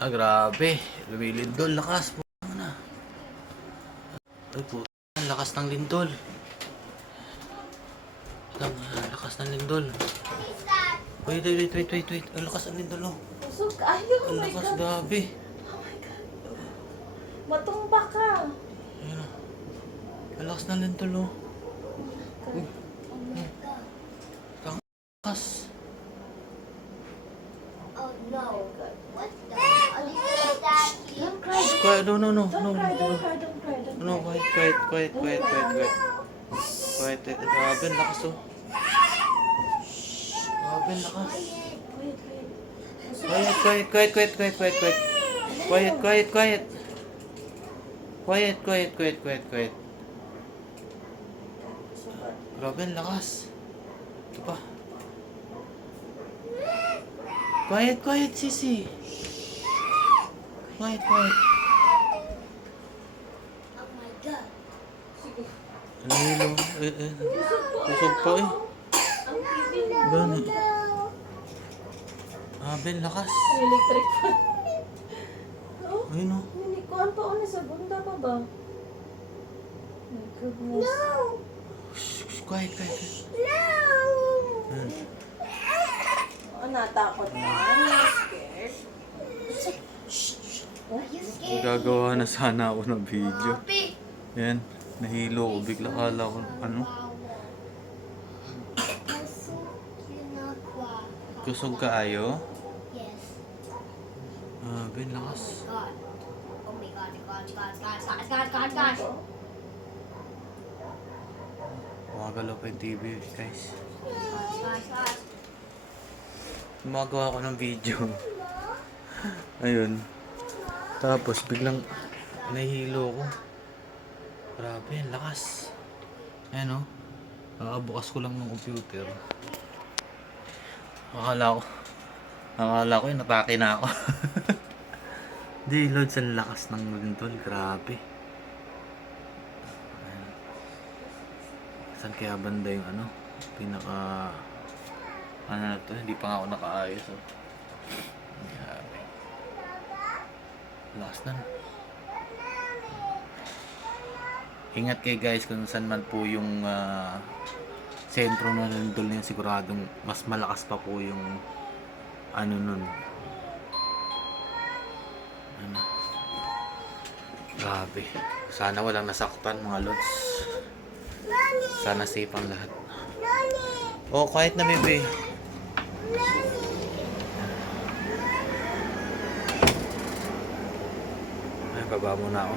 Grabe. Lumilindol. Lakas po na. Ay po. Lakas ng lindol. Lakas ng lindol. Wait. Ang lakas ng lindol, oh. Pusog kayo. Ang lakas, grabe. Oh my God. Matumba ka. Ayun, oh. Ang lakas ng lindol, oh. Ang lakas. Oh no. What the? Are you Daddy? Don't cry. Quiet, no. Don't cry. No, quiet. Quiet. Grabe, ang lakas, oh. Grabe, ang lakas. Quiet. Grabe, ang lakas. Ito pa. Quiet, Sisi. Quiet. Oh my God. Ano hilo? Kusog pa, eh. Gano'n. Grabe, ang lakas. Electric fan. Oh, Ayun, oh. ninikuan pa una sa bunda pa ba? My goodness. Shh, quiet. Ayan. Oh, natakot na. I'm scared. Are you scared? Gagawa na sana ako ng video. Papi. Yan, nahilo ko. Bigla kala ko, ano? Kusog ka ayo? Yes. Ben, lakas. God. Oh my God. God. Gumagalaw pa yung TV, guys. God. Gumagawa ko ng video. Ayun. Tapos, biglang nahihilo ko. Grabe, ang lakas. Ayan, oh. Bukas ko lang ng computer. Akala ko yun, natake na ako. Di, Lods, ang lakas ng lindol. Grabe. Ayan. Saan kaya banda yung ano? Pinaka... Ano na to? Hindi pa nga ako nakaayos. Oh. Grabe. Lakas na. Ingat kayo guys kung saan man po yung sentro ng lindol niya, siguradong mas malakas pa po yung ano nun. Ano? Grabe. Sana walang nasaktan mga lods. Sana safe ang lahat. Oh, quiet na baby. Ay, baba muna ako.